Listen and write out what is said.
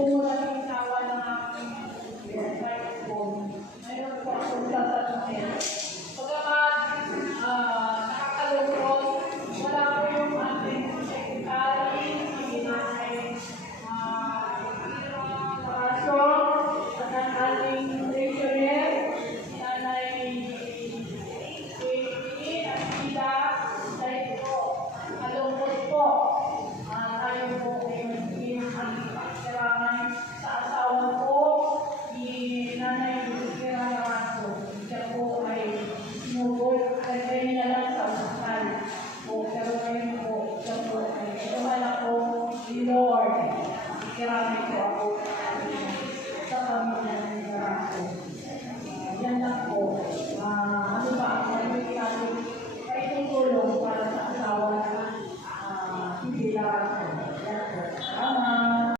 po natin tawa ng aking microphone. Ngayon po akong tatanungin. Pagkakat nakakalungkot, wala po yung ating secretary, si Nanay Kaso, at ang ating treasurer, si Nanay Katie at Tita, dahil po, kalungkot po. Tayo po ay magkakaroon sa asawa ko, ni Nanay Kaso. Siya po ay sinugod, kaya na lang sa ospital. Pero ngayon po, siya po ay tumal ako ni Lord. Kirami ko ako sa pamilya ng Kaso. Yan lang po. Ano ba ang pwede natin ay tutulong para sa asawa na hindi lang